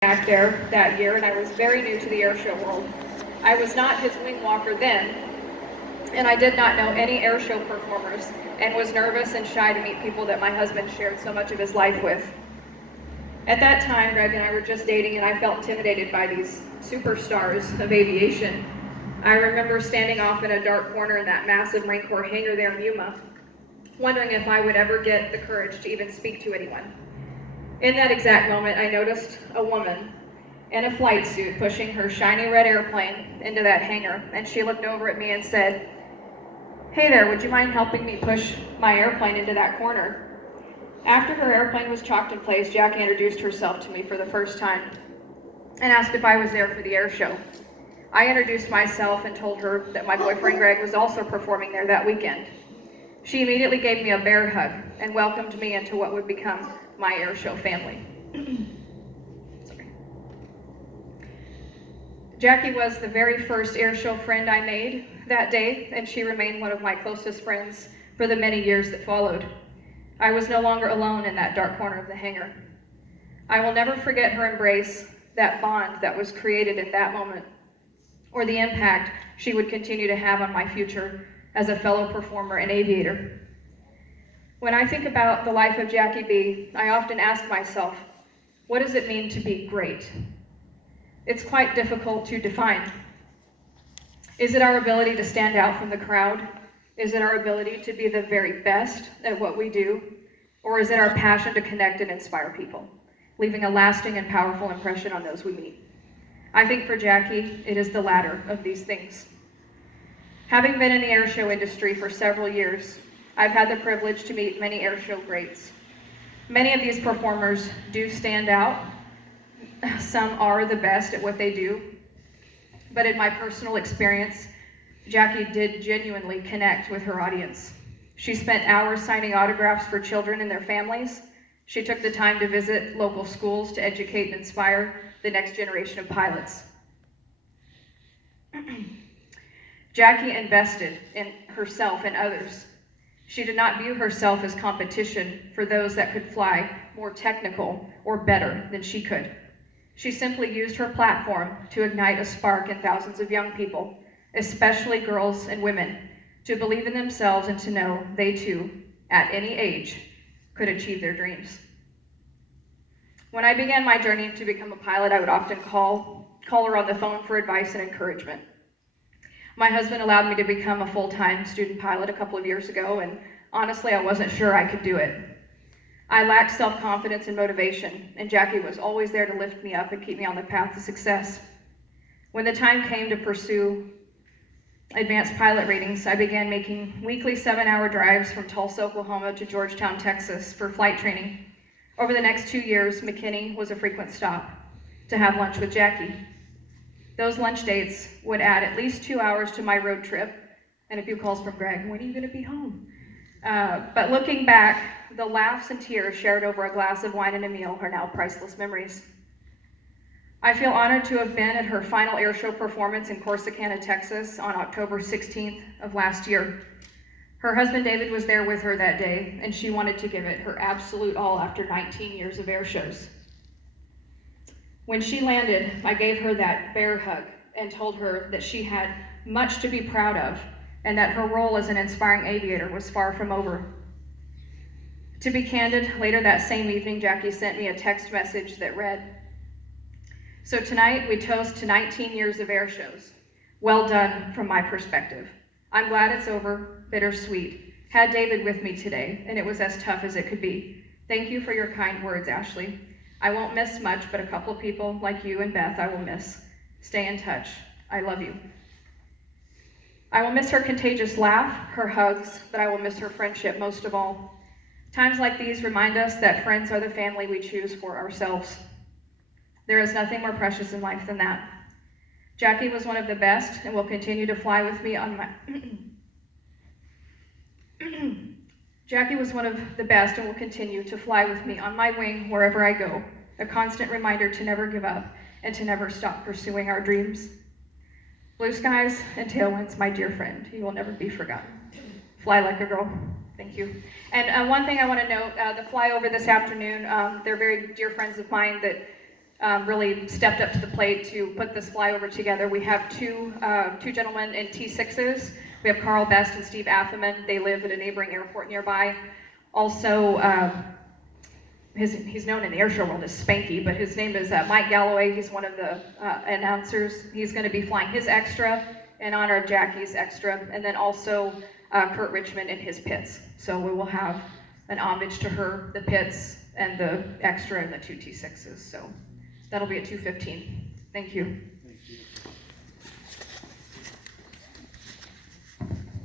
back there that year, and I was very new to the airshow world. I was not his wing walker then, and I did not know any airshow performers, and was nervous and shy to meet people that my husband shared so much of his life with. At that time, Greg and I were just dating, and I felt intimidated by these superstars of aviation. I remember standing off in a dark corner in that massive Marine Corps hangar there in Yuma, wondering if I would ever get the courage to even speak to anyone. In that exact moment, I noticed a woman in a flight suit pushing her shiny red airplane into that hangar, and she looked over at me and said, "Hey there, would you mind helping me push my airplane into that corner?" After her airplane was chalked in place, Jacquie introduced herself to me for the first time and asked if I was there for the air show. I introduced myself and told her that my boyfriend Greg was also performing there that weekend. She immediately gave me a bear hug and welcomed me into what would become my airshow family. Jacquie was the very first airshow friend I made that day, and she remained one of my closest friends for the many years that followed. I was no longer alone in that dark corner of the hangar. I will never forget her embrace, that bond that was created at that moment, or the impact she would continue to have on my future as a fellow performer and aviator. When I think about the life of Jacquie B, I often ask myself, what does it mean to be great? It's quite difficult to define. Is it our ability to stand out from the crowd? Is it our ability to be the very best at what we do? Or is it our passion to connect and inspire people, leaving a lasting and powerful impression on those we meet? I think for Jacquie, it is the latter of these things. Having been in the airshow industry for several years, I've had the privilege to meet many airshow greats. Many of these performers do stand out. Some are the best at what they do. But in my personal experience, Jacquie did genuinely connect with her audience. She spent hours signing autographs for children and their families. She took the time to visit local schools to educate and inspire the next generation of pilots. Jacquie invested in herself and others. She did not view herself as competition for those that could fly more technical or better than she could. She simply used her platform to ignite a spark in thousands of young people, especially girls and women, to believe in themselves and to know they too, at any age, could achieve their dreams. When I began my journey to become a pilot, I would often call her on the phone for advice and encouragement. My husband allowed me to become a full-time student pilot a couple of years ago, and honestly, I wasn't sure I could do it. I lacked self-confidence and motivation, and Jacquie was always there to lift me up and keep me on the path to success. When the time came to pursue advanced pilot ratings, I began making weekly 7-hour drives from Tulsa, Oklahoma to Georgetown, Texas for flight training. Over the next 2 years, McKinney was a frequent stop to have lunch with Jacquie. Those lunch dates would add at least 2 hours to my road trip, and a few calls from Greg, when are you going to be home? But looking back, the laughs and tears shared over a glass of wine and a meal are now priceless memories. I feel honored to have been at her final airshow performance in Corsicana, Texas on October 16th of last year. Her husband David was there with her that day, and she wanted to give it her absolute all after 19 years of air shows. When she landed, I gave her that bear hug and told her that she had much to be proud of and that her role as an inspiring aviator was far from over. To be candid, later that same evening, Jacquie sent me a text message that read, "So tonight we toast to 19 years of air shows. Well done from my perspective. I'm glad it's over, bittersweet. Had David with me today, and it was as tough as it could be. Thank you for your kind words, Ashley. I won't miss much, but a couple people like you and Beth I will miss. Stay in touch. I love you." I will miss her contagious laugh, her hugs, but I will miss her friendship most of all. Times like these remind us that friends are the family we choose for ourselves. There is nothing more precious in life than that. Jacquie was one of the best and will continue to fly with me on my Jacquie was one of the best and will continue to fly with me on my wing wherever I go, a constant reminder to never give up and to never stop pursuing our dreams. Blue skies and tailwinds, my dear friend, you will never be forgotten. Fly like a girl. Thank you. And one thing I want to note, the flyover this afternoon, they're very dear friends of mine that really stepped up to the plate to put this flyover together. We have two gentlemen in T6s. We have Carl Best and Steve Atherman. They live at a neighboring airport nearby. Also, he's known in the airshow world as Spanky, but his name is Mike Galloway. He's one of the announcers. He's going to be flying his extra in honor of Jacquie's extra, and then also Kurt Richmond in his pits. So we will have an homage to her, the pits, and the extra, and the two T6s. So that'll be at 2:15. Thank you.